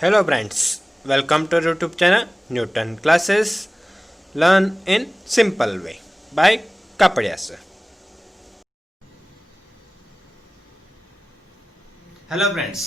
Hello friends, welcome to YouTube channel Newton Classes. Learn in simple way by Kapadia sir. Hello friends,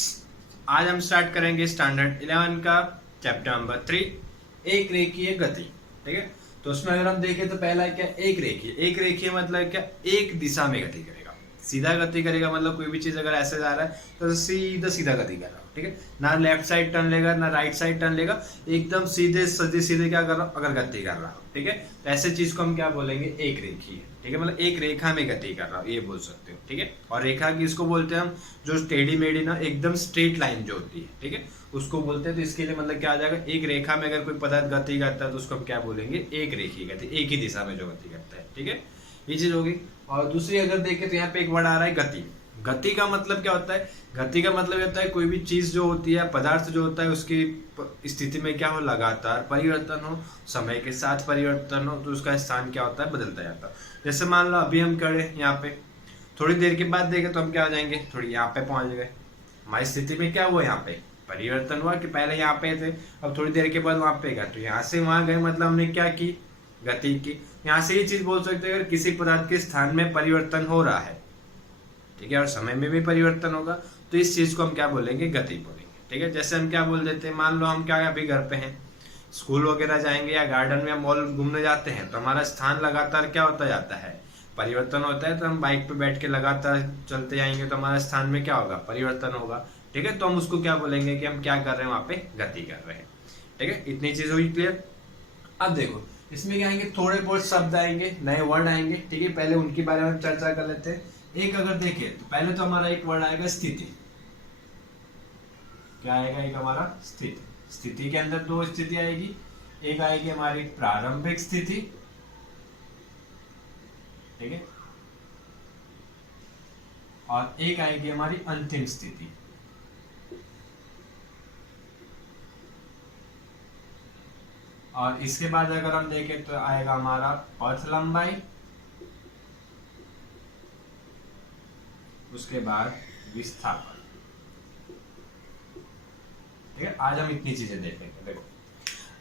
आज हम start करेंगे standard 11 का chapter number 3 एक रेखीय गति। ठीक है, तो उसमें अगर हम देखें तो पहला क्या, एक रेखीय मतलब क्या, एक दिशा में गति करेगा। सीधा गति करेगा मतलब कोई भी चीज अगर ऐसे जा रहा है तो सीधा सीधा गति कर रहा है। ठीक है, ना लेफ्ट साइड टर्न लेगा ना राइट साइड टर्न लेगा, एकदम सीधे सीधे सीधे क्या कर रहा अगर गति कर रहा हो। ठीक है, तो ऐसे चीज को हम क्या बोलेंगे, एक रेखीय। ठीक है, मतलब एक रेखा में गति कर रहा हूँ ये बोल सकते हो। ठीक है, और रेखा की इसको बोलते हैं हम, जो टेढ़ी मेढ़ी ना एकदम स्ट्रेट लाइन जो होती है, ठीक है, उसको बोलते हैं। तो इसके लिए मतलब क्या आ जाएगा, एक रेखा में अगर कोई पदार्थ गति करता है तो उसको हम क्या बोलेंगे, एक रेखीय गति, एक ही दिशा में जो गति करता है। ठीक है, ये चीज होगी। और दूसरी अगर देखें तो यहाँ पे एक वर्ड आ रहा है गति। गति का मतलब क्या होता है, गति का मतलब होता है कोई भी चीज जो होती है, पदार्थ जो होता है, उसकी स्थिति में क्या हो, लगातार परिवर्तन हो, समय के साथ परिवर्तन हो, तो उसका स्थान क्या होता है, बदलता जाता है। जैसे मान लो अभी हम खड़े यहाँ पे, थोड़ी देर के बाद देखें तो हम क्या हो जाएंगे, थोड़ी यहाँ पे पहुंच गए। हमारी स्थिति में क्या हुआ, यहाँ पे परिवर्तन हुआ कि पहले यहाँ पे थे, अब थोड़ी देर के बाद वहां पे गए, तो यहाँ से वहां गए मतलब हमने क्या की, गति की। यहाँ से ये चीज बोल सकते हैं, अगर किसी पदार्थ के स्थान में परिवर्तन हो रहा है, ठीक है, और समय में भी परिवर्तन होगा, तो इस चीज को हम क्या बोलेंगे, गति बोलेंगे। ठीक है, जैसे हम क्या बोल देते हैं, मान लो हम क्या अभी घर पे हैं, स्कूल वगैरह जाएंगे या गार्डन में मॉल घूमने जाते हैं, तो हमारा स्थान लगातार क्या होता जाता है, परिवर्तन होता है। तो हम बाइक पे बैठ के लगातार चलते जाएंगे तो हमारे स्थान में क्या होगा, परिवर्तन होगा। ठीक है, तो हम उसको क्या बोलेंगे कि हम क्या कर रहे हैं, वहां पे गति कर रहे हैं। ठीक है, इतनी चीज हुई क्लियर। अब देखो इसमें क्या आएंगे, थोड़े बहुत शब्द आएंगे, नए वर्ड आएंगे। ठीक है, पहले उनके बारे में चर्चा कर लेते हैं। एक अगर देखें तो पहले तो हमारा एक वर्ड आएगा स्थिति। क्या आएगा, एक हमारा स्थिति। स्थिति के अंदर दो स्थिति आएगी, एक आएगी हमारी प्रारंभिक स्थिति, ठीक है, और एक आएगी हमारी अंतिम स्थिति। और इसके बाद अगर हम देखें तो आएगा हमारा पथ लंबाई, उसके बाद विस्थापन। ठीक है, आज हम इतनी चीजें देखेंगे। देखो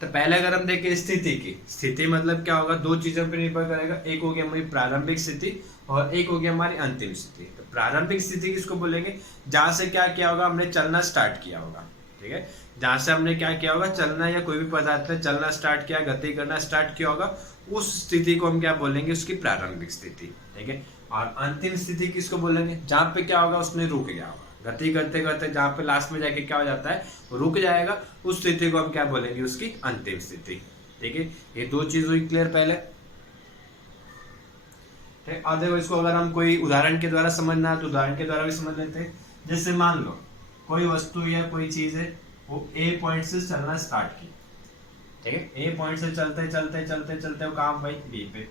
तो पहले अगर हम देखें स्थिति की, स्थिति मतलब क्या होगा, दो चीजों पर निर्भर करेगा, एक होगी हमारी प्रारंभिक स्थिति और एक होगी हमारी अंतिम स्थिति। तो प्रारंभिक स्थिति किसको बोलेंगे, जहां से क्या किया होगा, हमने चलना स्टार्ट किया होगा। ठीक है, जहां से हमने क्या किया होगा, चलना, या कोई भी पदार्थ ने चलना स्टार्ट किया, गति करना स्टार्ट किया होगा, उस स्थिति को हम क्या बोलेंगे, उसकी प्रारंभिक स्थिति। ठीक है, और अंतिम स्थिति किसको बोलेंगे, जहां पे क्या होगा, उसने रुक गया होगा, गति करते करते जहां पे लास्ट में जाके क्या हो जाता है, रुक जाएगा, उस स्थिति को हम क्या बोलेंगे, उसकी अंतिम स्थिति। ठीक है, ये दो चीज हुई क्लियर पहले। ठीक, और देखो इसको अगर हम कोई उदाहरण के द्वारा समझना है तो उदाहरण के द्वारा भी समझ लेते हैं। जैसे मान लो कोई वस्तु या कोई चीज है, वो ए पॉइंट से चलना स्टार्ट की। ठीक है, ए पॉइंट से चलते चलते चलते चलते वो कहां भाई, बी पे।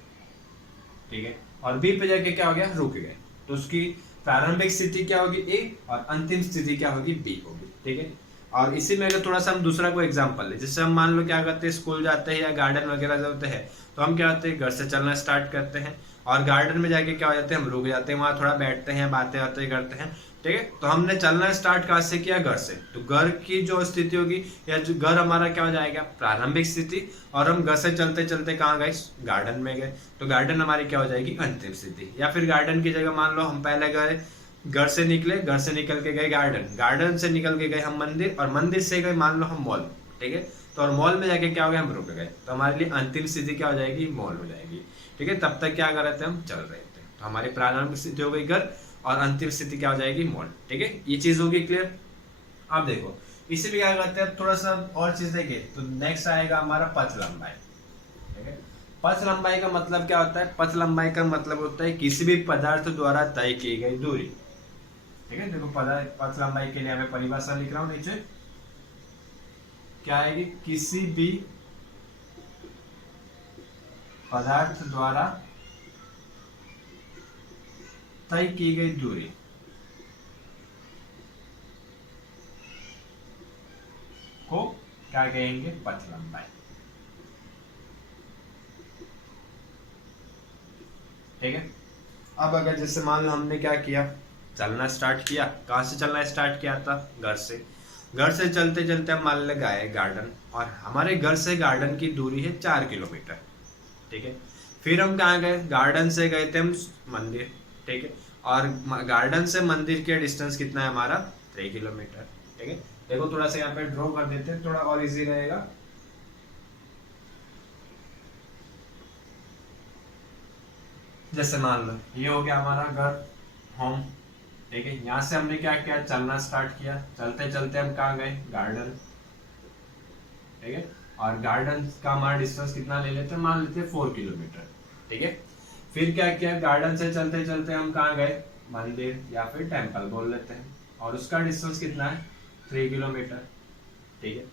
ठीक है, और बी पे जाके क्या हो गया, रुक गए, तो उसकी प्रारंभिक स्थिति क्या होगी, ए, और अंतिम स्थिति क्या होगी, बी होगी। ठीक है, और इसी में अगर थोड़ा सा हम दूसरा कोई एग्जांपल ले, जैसे हम मान लो क्या करते हैं, स्कूल जाते हैं या गार्डन वगैरह जाते हैं, तो हम क्या करते हैं, घर से चलना स्टार्ट करते हैं, और गार्डन में जाके क्या हो जाते हैं, हम रुक जाते हैं, वहां थोड़ा बैठते हैं, बातें बातें करते हैं। ठीक है, तो हमने चलना स्टार्ट कहाँ से किया, घर से, तो घर की जो स्थिति होगी, या जो घर हमारा क्या हो जाएगा, प्रारंभिक स्थिति, और हम घर से चलते चलते कहाँ गए, गार्डन में गए, तो गार्डन हमारी क्या हो जाएगी, अंतिम स्थिति। या फिर गार्डन की जगह मान लो हम पहले गए, घर से निकले, घर से निकल के गए गार्डन, गार्डन से निकल के गए हम मंदिर, और मंदिर से गए मान लो हम मॉल। ठीक है, तो और मॉल में जाके क्या हो गया, हम रुक गए, तो हमारे लिए अंतिम स्थिति क्या हो जाएगी, मॉल हो जाएगी। ठीक है, तब तक क्या कर रहे थे, हम चल रहे थे, तो हमारी प्रारंभिक स्थिति हो गई घर, और अंतिम स्थिति क्या हो जाएगी, मॉल। ठीक है, ये चीज होगी क्लियर। अब देखो इसी भी क्या करते हैं, थोड़ा सा और चीज देखें तो नेक्स्ट आएगा हमारा पथ लंबाई। ठीक है, पथ लंबाई का मतलब क्या होता है, पथ लंबाई का मतलब होता है किसी भी पदार्थ द्वारा तय की गई दूरी। ठीक है, देखो पथ लंबाई के लिए मैं परिभाषा लिख रहा हूं नीचे, क्या आएगी, किसी भी पदार्थ द्वारा तय की गई दूरी को क्या कहेंगे, पथ लंबाई। ठीक है, अब अगर जैसे मान लो हमने क्या किया, चलना स्टार्ट किया, कहां से चलना स्टार्ट किया था, घर से, घर से चलते चलते हम मान ले गए गार्डन, और हमारे घर से गार्डन की दूरी है 4 किलोमीटर, ठीक है। फिर हम कहाँ गए, गार्डन से गए थे हम मंदिर, ठीक है। और गार्डन से मंदिर के डिस्टेंस कितना है हमारा, 3 किलोमीटर, ठीक है। देखो थोड़ा सा यहाँ पे ड्रॉ कर देते हैं, थोड़ा और इजी रहेगा। जैसे मान लो ये हो गया हमारा घर, होम, ठीक है। यहाँ से हमने क्या किया, चलना स्टार्ट किया, चलते चलते हम कहाँ गए, गार्डन, ठीक है। और गार्डन का हमारा डिस्टेंस कितना ले लेते हैं, मान लेते हैं 4 किलोमीटर, ठीक है। फिर क्या किया, गार्डन से चलते चलते हम कहाँ गए, मंदिर या फिर टेम्पल बोल लेते हैं, और उसका डिस्टेंस कितना है, 3 किलोमीटर, ठीक है।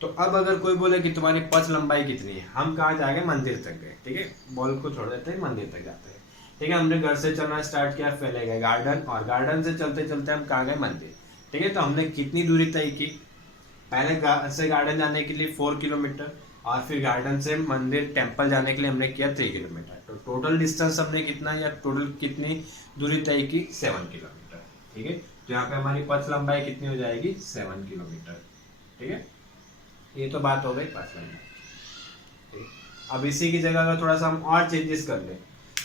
तो अब अगर कोई बोले कि तुम्हारी पथ लंबाई कितनी है, हम कहाँ जाएंगे, मंदिर तक गए, ठीक है। बॉल को छोड़ देते हैं, मंदिर तक जाते हैं, ठीक है। हमने घर से चलना स्टार्ट किया, पहले गए गार्डन, और गार्डन से चलते चलते हम कहाँ गए, मंदिर, ठीक है। तो हमने कितनी दूरी तय की, पहले से गार्डन जाने के लिए 4 किलोमीटर, और फिर गार्डन से मंदिर टेम्पल जाने के लिए हमने किया 3 किलोमीटर। तो टोटल डिस्टेंस हमने कितना, या टोटल कितनी दूरी तय की, 7 किलोमीटर, ठीक है। तो यहाँ पे हमारी पथ लंबाई कितनी हो जाएगी, 7 किलोमीटर, ठीक है। ये तो बात हो गई पथ लंबाई। अब इसी की जगह अगर थोड़ा सा हम और चेंजेस कर ले,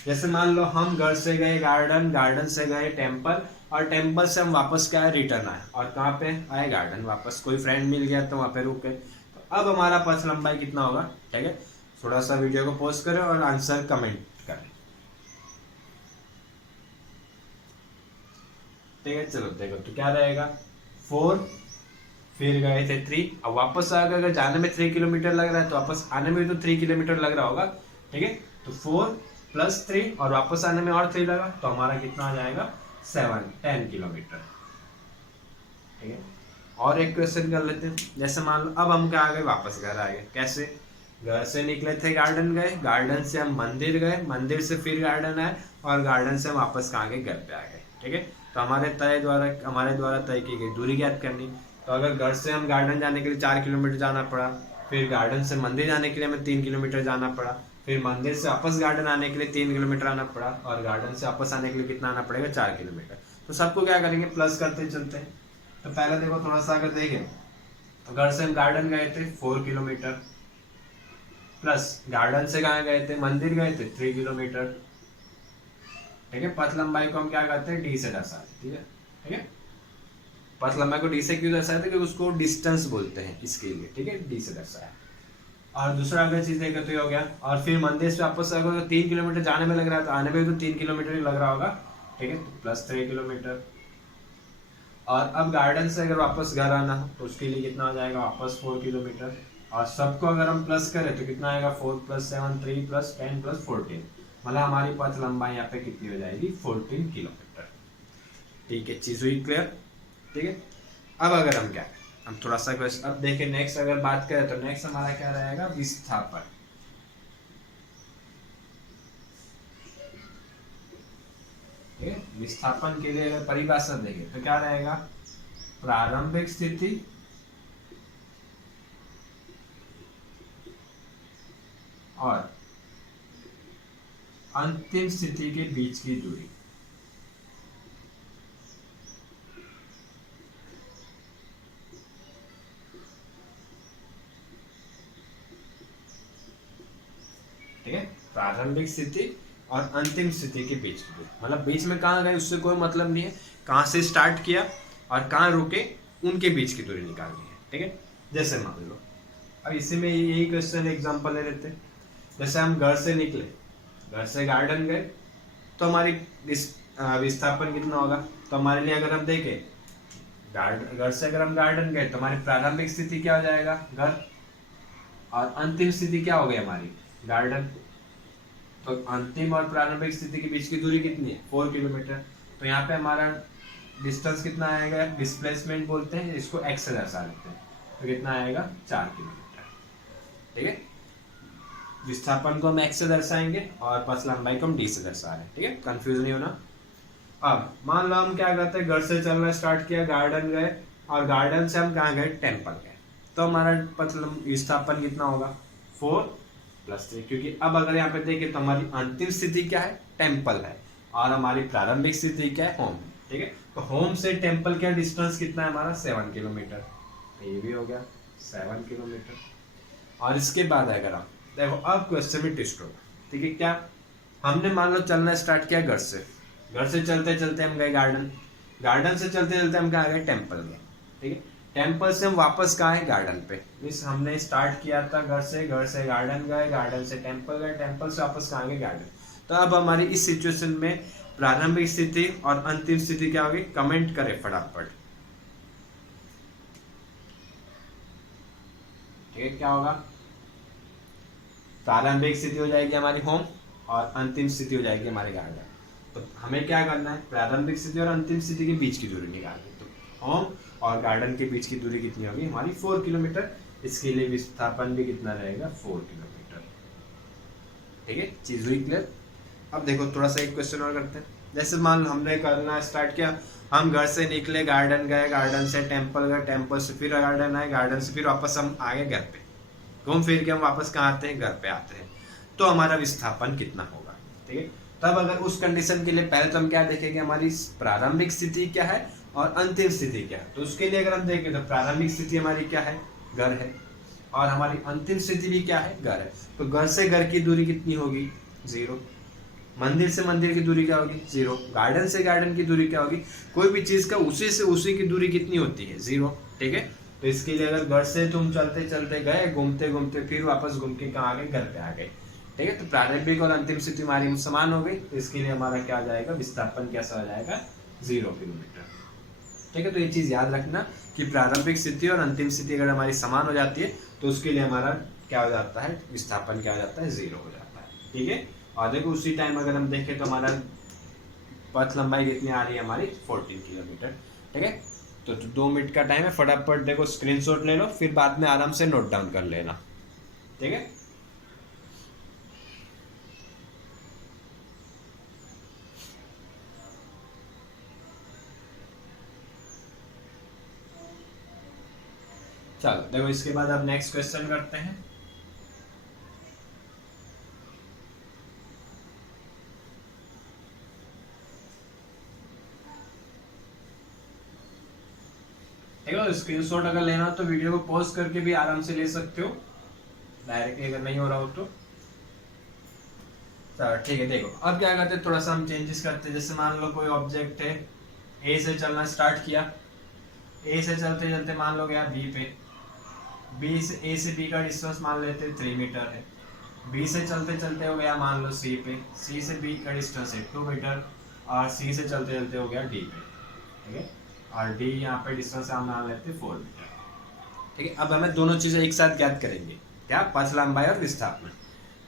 जैसे मान लो हम घर से गए गार्डन, गार्डन से गए टेम्पल, और टेम्पल से हम वापस क्या है, रिटर्न आए, और कहाँ पे आए, गार्डन वापस, कोई फ्रेंड मिल गया तो वहाँ पे रुक गए। तो अब हमारा पथ लंबाई कितना होगा, ठीक है। थोड़ा सा वीडियो को पॉज करें और आंसर कमेंट करें, ठीक है। चलो देखो तो क्या रहेगा, 4, फिर गए थे 3, अब वापस आ गए, अगर जाने में 3 किलोमीटर लग रहा है तो वापस आने में भी तो 3 किलोमीटर लग रहा होगा, ठीक है। तो 4 + 3 और वापस आने में और 3 लगा, तो हमारा कितना आ जाएगा, 10 किलोमीटर, ठीक है। और एक क्वेश्चन कर लेते हैं, जैसे मान लो अब हम क्या आ गए, वापस घर आ गए, कैसे, घर से निकले थे गार्डन गए, गार्डन से हम मंदिर गए, मंदिर से फिर गार्डन आए, और गार्डन से हम वापस कहाँ गए, घर पे आ गए, ठीक है। तो हमारे द्वारा तय की गई दूरी ज्ञात करनी। तो अगर घर से हम गार्डन जाने के लिए 4 किलोमीटर जाना पड़ा, फिर गार्डन से मंदिर जाने के लिए हमें 3 किलोमीटर जाना पड़ा, फिर मंदिर से वापस गार्डन आने के लिए 3 किलोमीटर आना पड़ा, और गार्डन से वापस आने के लिए कितना आना पड़ेगा, 4 किलोमीटर। तो सबको क्या करेंगे, प्लस करते चलते हैं। तो पहले देखो थोड़ा सा अगर देखें, तो घर से हम गार्डन गए थे 4 किलोमीटर, प्लस गार्डन से कहाँ गए थे, मंदिर गए थे 3 किलोमीटर, ठीक है। पथ लंबाई को हम क्या करते हैं, डी से दर्शाते, ठीक है, ठीक है। पथ लंबाई को डी से क्यों दर्शाते हैं, क्योंकि उसको डिस्टेंस बोलते हैं इसके लिए, ठीक है, डी से दर्शाया। और दूसरा अगर चीज देखें तो ये हो गया, और फिर मंदिर से वापस अगर 3 किलोमीटर जाने में लग रहा है तो आने में भी तो 3 किलोमीटर ही लग रहा होगा, ठीक है। तो +3 किलोमीटर। और अब गार्डन से अगर वापस घर आना हो तो उसके लिए कितना हो जाएगा, वापस 4 किलोमीटर। और सबको अगर हम प्लस करें तो कितना आएगा, 4 + 7 3 + 10 + 14, मतलब हमारी पथ लंबाई यहाँ पे कितनी हो जाएगी, 14 किलोमीटर, ठीक है। चीज हुई क्लियर, ठीक है। अब अगर हम क्या, हम थोड़ा सा अब देखें नेक्स्ट अगर बात करें तो नेक्स्ट हमारा क्या रहेगा, विस्थापन, ठीक है। विस्थापन के लिए अगर परिभाषा देखें तो क्या रहेगा, प्रारंभिक स्थिति और अंतिम स्थिति के बीच की दूरी, ठीक है। प्रारंभिक स्थिति और अंतिम स्थिति के बीच की दूरी, मतलब बीच में कहाँ गए उससे कोई मतलब नहीं है, कहाँ से स्टार्ट किया और कहाँ रुके उनके बीच की दूरी निकालनी है, ठीक है। जैसे मान लो अब इसी में यही क्वेश्चन एग्जांपल ले लेते हैं, जैसे हम घर से निकले, घर से गार्डन गए, तो हमारी विस्थापन कितना होगा। तो हमारे लिए अगर हम देखें, घर से अगर हम गार्डन गए तो हमारी प्रारंभिक स्थिति क्या हो जाएगा, घर, और अंतिम स्थिति क्या हो गई हमारी, गार्डन। तो अंतिम और प्रारंभिक स्थिति के बीच की दूरी कितनी है, 4 किलोमीटर। तो यहाँ पे हमारा डिस्टेंस कितना आएगा, डिस्प्लेसमेंट बोलते हैं इसको, एक्स से दर्शा लेते हैं, तो कितना आएगा, 4 किलोमीटर, ठीक है। विस्थापन को हम एक्स से दर्शाएंगे और पथ लंबाई को हम डी से दर्शा रहे हैं, ठीक है, कंफ्यूज नहीं होना। अब मान लो हम क्या करते हैं, घर से चलना स्टार्ट किया, गार्डन गए, और गार्डन से हम कहाँ गए, टेम्पल गए, तो हमारा पथ विस्थापन कितना होगा, 4 + 3, क्योंकि अब अगर यहाँ पे देखें तो हमारी अंतिम स्थिति क्या है, टेम्पल है, और हमारी प्रारंभिक स्थिति क्या है, होम, ठीक है। तो होम से टेम्पल का डिस्टेंस कितना है हमारा, 7 किलोमीटर, ये भी हो गया 7 किलोमीटर। और इसके बाद अगर हम देखो अब क्वेश्चन में ट्विस्ट होगा, ठीक है। क्या हमने मान लो चलना स्टार्ट किया घर से चलते चलते हम गए गार्डन, गार्डन से चलते चलते हम कहाँ गए, टेम्पल गए, ठीक है। टेम्पल से हम वापस कहाँ है, गार्डन पे। मीन्स हमने स्टार्ट किया था घर से गार्डन गए, गार्डन से टेम्पल गए, टेम्पल से वापस कहाँ गए, गार्डन। तो अब हमारी इस सिचुएशन में प्रारंभिक स्थिति और अंतिम स्थिति क्या होगी, कमेंट करें फटाफट, ठीक है। क्या होगा, प्रारंभिक स्थिति हो जाएगी हमारी होम और अंतिम स्थिति हो जाएगी हमारे गार्डन। तो हमें क्या करना है, प्रारंभिक स्थिति और अंतिम स्थिति के बीच की दूरी निकालनी। तो होम और गार्डन के बीच की दूरी कितनी होगी हमारी, 4 किलोमीटर। इसके लिए विस्थापन भी कितना रहेगा, 4 किलोमीटर, ठीक है। चीज हुई क्लियर। अब देखो थोड़ा सा एक क्वेश्चन और करते हैं। जैसे मान लो हमने करना स्टार्ट किया, हम घर से निकले, गार्डन गए, गार्डन से टेम्पल गए, टेम्पल से फिर गार्डन आए, गार्डन से फिर वापस हम आ गए घर पे। घूम फिर के हम वापस कहाँ आते हैं, घर पे आते हैं। तो हमारा विस्थापन कितना होगा, ठीक है। तब अगर उस कंडीशन के लिए पहले तो हम क्या देखेंगे, हमारी प्रारंभिक स्थिति क्या है और अंतिम स्थिति क्या है। तो उसके लिए अगर हम देखें तो प्रारंभिक स्थिति हमारी क्या है, घर है, और हमारी अंतिम स्थिति भी क्या है, घर है। तो घर से घर की दूरी कितनी होगी, 0। मंदिर से मंदिर की दूरी क्या होगी, 0। गार्डन से गार्डन की दूरी क्या होगी, कोई भी चीज का उसी से उसी की दूरी कितनी होती है, 0, ठीक है। तो इसके लिए अगर घर से तुम चलते चलते गए, घूमते घूमते फिर वापस घूम के कहाँ आ गए, घर पे आ गए, ठीक है। तो प्रारंभिक और अंतिम स्थिति हमारी समान हो गई। तो इसके लिए हमारा क्या आ जाएगा, विस्थापन कैसा हो जाएगा, 0 किलोमीटर, ठीक है। तो ये चीज याद रखना कि प्रारंभिक स्थिति और अंतिम स्थिति अगर हमारी समान हो जाती है तो उसके लिए हमारा क्या हो जाता है, विस्थापन क्या हो जाता है, 0 हो जाता है, ठीक है। और देखो उसी टाइम अगर हम देखें तो हमारा पथ लंबाई कितनी आ रही है हमारी, 14 किलोमीटर, ठीक है। तो 2 मिनट का टाइम है, फटाफट देखो स्क्रीनशॉट ले लो, फिर बाद में आराम से नोट डाउन कर लेना, ठीक है। चलो देखो इसके बाद अब नेक्स्ट क्वेश्चन करते हैं। देखो स्क्रीनशॉट अगर लेना हो तो वीडियो को पॉज करके भी आराम से ले सकते हो, डायरेक्टली अगर नहीं हो रहा हो तो। चलो ठीक है, देखो अब क्या करते हैं, थोड़ा सा हम चेंजेस करते हैं। जैसे मान लो कोई ऑब्जेक्ट है, ए से चलना स्टार्ट किया, ए से चलते चलते मान लो गया बी पे, बी से ए से बी का डिस्टेंस मान लेते 3 मीटर है। बी से चलते चलते हो गया मान लो सी पे, सी से बी का डिस्टेंस है 2 मीटर, और सी से चलते चलते हो गया डी पे, ठीक है। और डी यहाँ पे डिस्टेंस हम मान लेते 4 मीटर, ठीक है। अब हमें दोनों चीजें एक साथ ज्ञात करेंगे, क्या, पथ लंबाई और विस्थापन,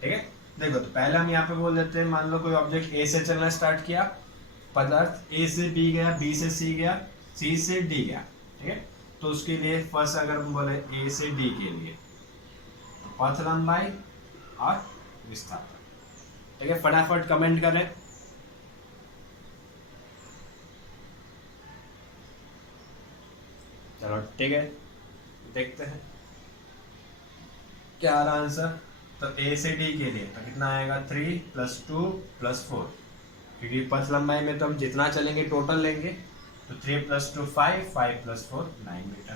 ठीक है। देखो तो पहले हम यहाँ पे बोल देते हैं, मान लो कोई ऑब्जेक्ट ए से चलना स्टार्ट किया, पदार्थ ए से बी गया, बी से सी गया, सी से डी गया, ठीक है। तो उसके लिए फर्स्ट अगर हम बोले ए से डी के लिए, तो पथ लंबाई और विस्थापन, ठीक है। फटाफट कमेंट करें। चलो ठीक है, देखते हैं क्या आ रहा आंसर। तो ए से डी के लिए तो कितना आएगा, 3 + 2 + 4, क्योंकि पथ लंबाई में तो हम जितना चलेंगे टोटल लेंगे। तो 3 + 2 5, 5 + 4 9 मीटर,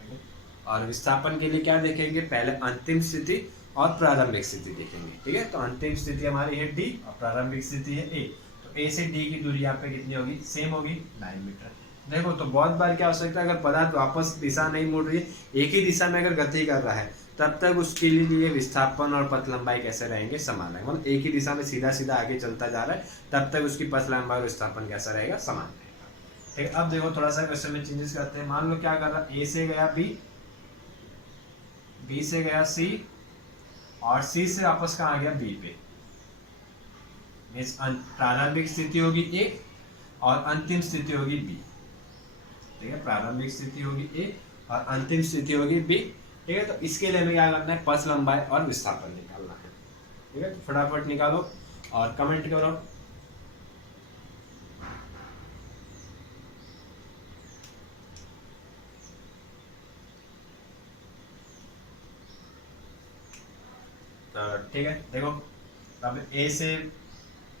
ठीक है। और विस्थापन के लिए क्या देखेंगे, पहले अंतिम स्थिति और प्रारंभिक स्थिति देखेंगे, ठीक है। तो अंतिम स्थिति हमारी है डी और प्रारंभिक स्थिति है ए। तो ए से डी की दूरी यहाँ पे कितनी होगी, सेम होगी 9 मीटर। देखो तो बहुत बार क्या हो सकता है, अगर पदार्थ वापस दिशा नहीं मुड़ रही है, एक ही दिशा में अगर गति कर रहा है, तब तक उसके लिए विस्थापन और पथ लंबाई कैसे रहेंगे, समान रहेंगे। मतलब एक ही दिशा में सीधा सीधा आगे चलता जा रहा है, तब तक उसकी पथ लंबाई और विस्थापन कैसा रहेगा, समान रहेगा, ठीक है। अब देखो थोड़ा सा क्वेश्चन में चेंजेस करते हैं। मान लो क्या कर रहा है, ए से गया बी, बी से गया सी, और सी से वापस कहाँ आ गया, बी पे। प्रारंभिक स्थिति होगी ए और अंतिम स्थिति होगी बी, ठीक है। प्रारंभिक स्थिति होगी ए और अंतिम स्थिति होगी बी, ठीक है। तो इसके लिए हमें क्या करना है, पथ लंबाई और विस्थापन निकालना है, ठीक है। तो फटाफट निकालो और कमेंट करो। तो ठीक है, देखो अब ए से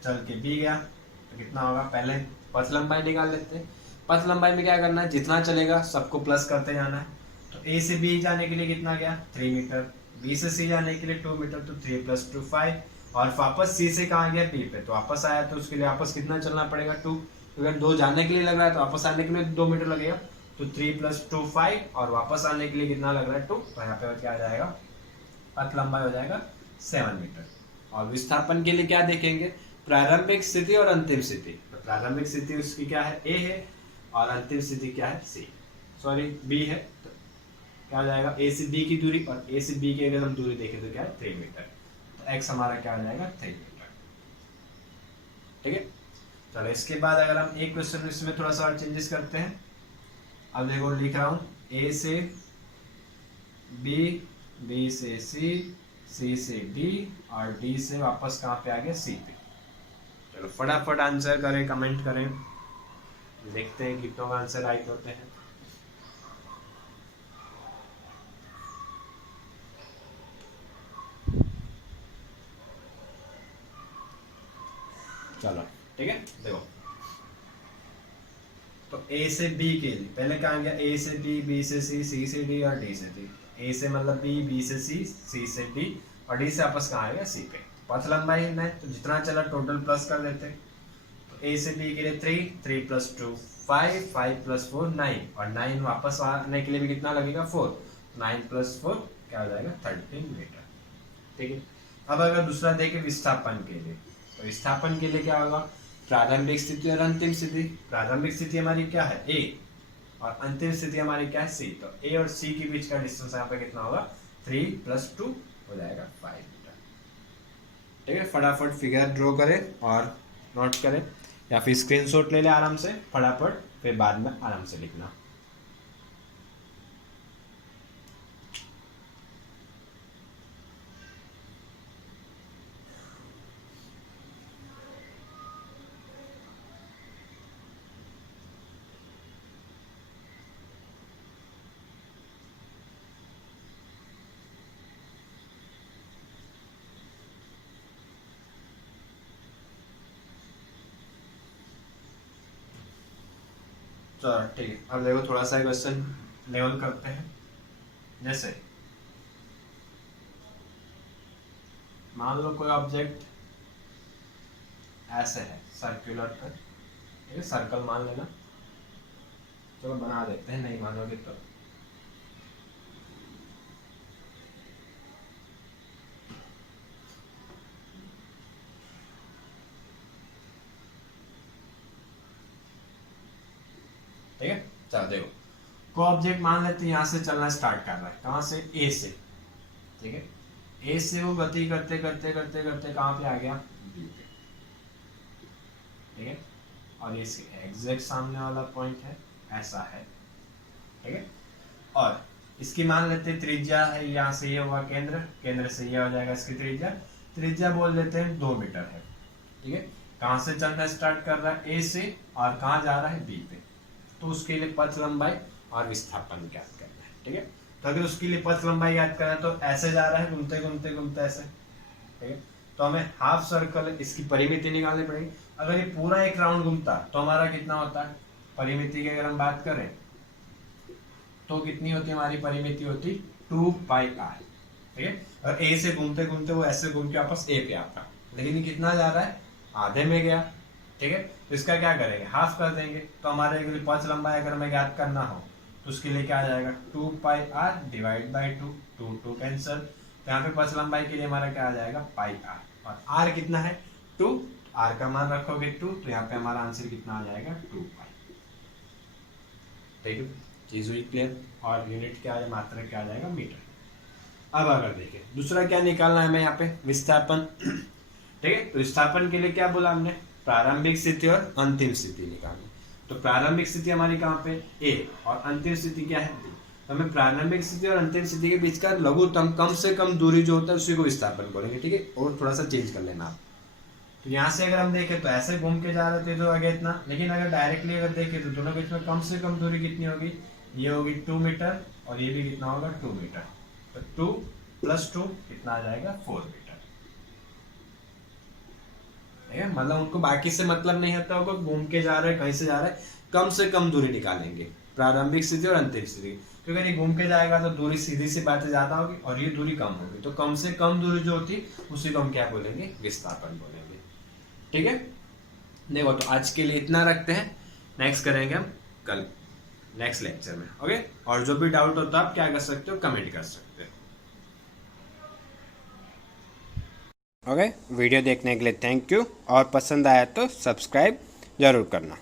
चल के बी गया तो कितना होगा, पहले पथ लंबाई निकाल लेते हैं। पथ लंबाई में क्या करना है, जितना चलेगा सबको प्लस करते जाना है। तो ए से बी जाने के लिए कितना गया 3 मीटर, बी से सी जाने के लिए 2 मीटर, तो 3 + 2 5, और वापस सी से कहाँ गया बी पे, तो वापस आया तो उसके लिए वापस कितना चलना पड़ेगा 2, अगर 2 जाने के लिए लग रहा है तो वापस आने के लिए 2 मीटर लगेगा, तो 3 + 2 5, और वापस आने के लिए कितना लग रहा है 2, तो यहाँ पे क्या आ जाएगा पथ लंबाई हो जाएगा 7 मीटर। और विस्थापन के लिए क्या देखेंगे, प्रारंभिक स्थिति और अंतिम स्थिति। तो प्रारंभिक स्थिति उसकी क्या है ए है, और अंतिम स्थिति क्या है सी, सॉरी बी है, तो क्या हो जाएगा ए से बी की दूरी, और ए से बी की अगर हम दूरी देखें तो क्या है 3 मीटर, तो एक्स हमारा क्या हो जाएगा 3 मीटर। ठीक है, चलो इसके बाद अगर हम एक क्वेश्चन इसमें थोड़ा सा और चेंजेस करते हैं। अब देखो लिख रहा हूँ ए से बी, बी से सी, सी से डी, और डी से वापस कहाँ पे आ गया सी पे। चलो फटाफट आंसर करें, कमेंट करें, देखते हैं कितनों का आंसर राइट होते हैं। चलो ठीक है, देखो तो ए से बी के लिए पहले कहाँ गया ए से बी, बी से सी से डी, और डी से डी। ए से मतलब बी, बी से सी से डी, और डी से वापस कहाँ आएगा सी पे। पथ लंबाई में तो जितना चला टोटल प्लस कर देते, तो ए से बी के लिए 3 + 2 5, 5 + 4 9, और 9 वापस आने के लिए भी कितना लगेगा 4, 9 + 4 क्या हो जाएगा 13 मीटर। ठीक है, अब अगर दूसरा देखें विस्थापन के लिए, तो विस्थापन के लिए क्या होगा, प्रारंभिक स्थिति और अंतिम स्थिति। प्रारंभिक स्थिति हमारी क्या है ए, और अंतिम स्थिति हमारी क्या है सी, तो ए और सी के बीच का डिस्टेंस यहाँ पे कितना होगा 3 + 2 हो जाएगा 5 मीटर। ठीक है, फटाफट फिगर ड्रॉ करें और नोट करें, या फिर स्क्रीनशॉट ले ले आराम से फटाफट, फिर बाद में आराम से लिखना। चलो ठीक है, अब देखो थोड़ा सा क्वेश्चन लेवल करते हैं। जैसे मान लो कोई ऑब्जेक्ट ऐसे है सर्कुलर पर, ठीक है सर्कल मान लेना, चलो बना देते हैं, नहीं मानोगे तो। ठीक है, चलो देखो को ऑब्जेक्ट मान लेते हैं यहाँ से चलना स्टार्ट कर रहा है, कहाँ से ए से। ठीक है, ए से वो गति करते करते करते करते कहाँ पे आ गया बी पे। ठीक है, और ये एग्जैक्ट सामने वाला पॉइंट है, ऐसा है। ठीक है, और इसकी मान लेते हैं त्रिज्या है, यहाँ से ये होगा केंद्र, केंद्र से ये हो जाएगा इसकी त्रिज्या, त्रिज्या बोल देते हैं 2 मीटर है। ठीक है, कहाँ से चलना स्टार्ट कर रहा है ए से, और कहाँ जा रहा है बी पे, तो उसके लिए पथ लंबाई और विस्थापन ज्ञात करना है। ठीक है, तो अगर उसके लिए पथ लंबाई ज्ञात करना है तो ऐसे जा रहा है घूमते घूमते घूमते ऐसे। ठीक है, तो हमें हाफ सर्कल इसकी परिमिति निकालनी पड़ेगी। अगर ये पूरा एक राउंड घूमता तो हमारा कितना होता है, परिमिति की अगर हम बात करें तो कितनी होती है हमारी परिमिति होती 2πr। ठीक है, और ए से घूमते घूमते वो ऐसे घूम के वापस ए पे आता, लेकिन ये कितना जा रहा है आधे में गया। ठीक है, तो इसका क्या करेंगे हाफ कर देंगे, तो हमारे पथ लंबाई अगर हमें ज्ञात करना हो तो उसके लिए क्या आ जाएगा 2πr डिवाइड बाई 2, 2 कैंसल, तो यहाँ पे पथ लंबाई के लिए हमारा क्या आ जाएगा πr, और r कितना है 2, r का मान रखोगे 2, तो यहाँ पे हमारा आंसर कितना आ जाएगा 2π। ठीक है, चीज हुई क्लियर, और यूनिट क्या है मात्रा क्या आ जाएगा मीटर। अब अगर देखें दूसरा क्या निकालना है हमें यहाँ पे विस्थापन। ठीक है, तो विस्थापन के लिए क्या बोला हमने, प्रारंभिक स्थिति और अंतिम स्थिति निकालनी। तो प्रारंभिक स्थिति हमारी कहाँ पे ए, और अंतिम स्थिति क्या है बी। तो हमें प्रारंभिक स्थिति और अंतिम स्थिति के बीच का लघुत्तम कम से कम दूरी जो होता है उसी को विस्थापन बोलेंगे। ठीक है, और थोड़ा सा चेंज कर लेना आप। तो यहाँ से अगर हम देखें तो ऐसे घूम के जा रहे थे तो आगे इतना, लेकिन अगर डायरेक्टली अगर देखें तो दोनों के बीच में कम से कम दूरी कितनी होगी, ये होगी 2 मीटर, और ये भी कितना होगा 2 मीटर, तो 2 + 2 कितना आ जाएगा 4 मीटर। मतलब उनको बाकी से मतलब नहीं होता होगा, घूम के जा रहे हैं कहीं से जा रहे हैं, कम से कम दूरी निकालेंगे प्रारंभिक स्थिति और अंतिम स्थिति। क्योंकि अगर ये घूम के जाएगा तो दूरी सीधी सी बात है ज़्यादा होगी और ये दूरी कम होगी, तो कम से कम दूरी जो होती है उसी को हम क्या बोलेंगे, विस्थापन बोलेंगे। ठीक है, देखो तो आज के लिए इतना रखते हैं, नेक्स्ट करेंगे हम कल नेक्स्ट लेक्चर में। ओके, और जो भी डाउट होता है आप क्या कर सकते हो, कमेंट कर सकते हो। ओके, वीडियो देखने के लिए थैंक यू, और पसंद आया तो सब्सक्राइब जरूर करना।